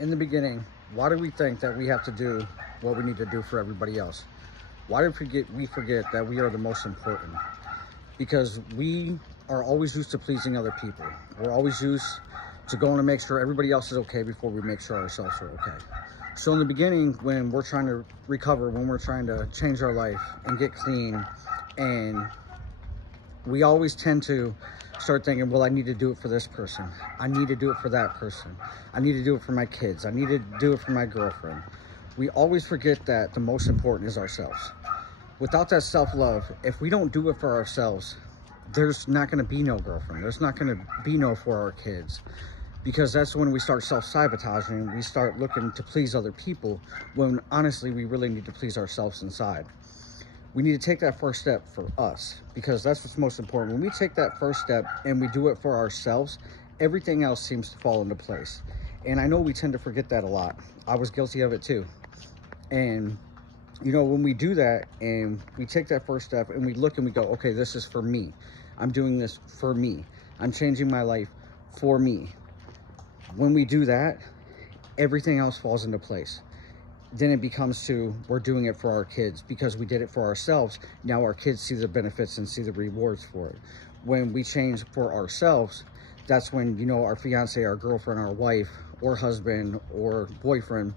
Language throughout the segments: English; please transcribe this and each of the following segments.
in the beginning, why do we think that we have to do what we need to do for everybody else? Why do we forget that we are the most important? Because we are always used to pleasing other people. We're always used to going to make sure everybody else is okay before we make sure ourselves are okay. So in the beginning, when we're trying to recover, when we're trying to change our life and get clean, and we always tend to start thinking, well, I need to do it for this person. I need to do it for that person. I need to do it for my kids. I need to do it for my girlfriend. We always forget that the most important is ourselves. Without that self-love, if we don't do it for ourselves, there's not going to be no girlfriend. There's not going to be no for our kids. Because that's when we start self-sabotaging. We start looking to please other people when honestly we really need to please ourselves inside. We need to take that first step for us, because that's what's most important. When we take that first step and we do it for ourselves, everything else seems to fall into place. And I know we tend to forget that a lot. I was guilty of it too. And you know, when we do that and we take that first step and we look and we go, okay, this is for me. I'm doing this for me. I'm changing my life for me. When we do that, everything else falls into place. Then it becomes to, we're doing it for our kids because we did it for ourselves. Now our kids see the benefits and see the rewards for it. When we change for ourselves, that's when, you know, our fiance, our girlfriend, our wife, or husband, or boyfriend,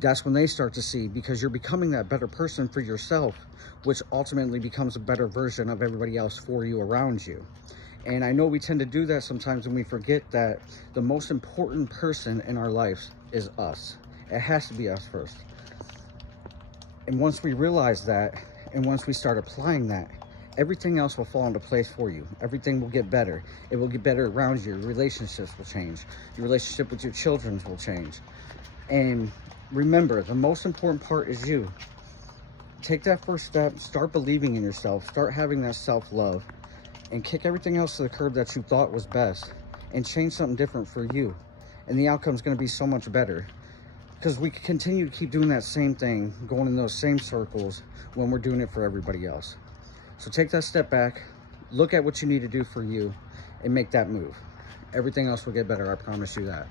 that's when they start to see, because you're becoming that better person for yourself, which ultimately becomes a better version of everybody else for you around you. And I know we tend to do that sometimes, and we forget that the most important person in our lives is us. It has to be us first. And once we realize that, and once we start applying that, everything else will fall into place for you. Everything will get better. It will get better around you. Your relationships will change. Your relationship with your children will change. And remember, the most important part is you. Take that first step, start believing in yourself, start having that self-love, and kick everything else to the curb that you thought was best, and change something different for you. And the outcome's gonna be so much better. Because we continue to keep doing that same thing, going in those same circles when we're doing it for everybody else. So take that step back, look at what you need to do for you, and make that move. Everything else will get better, I promise you that.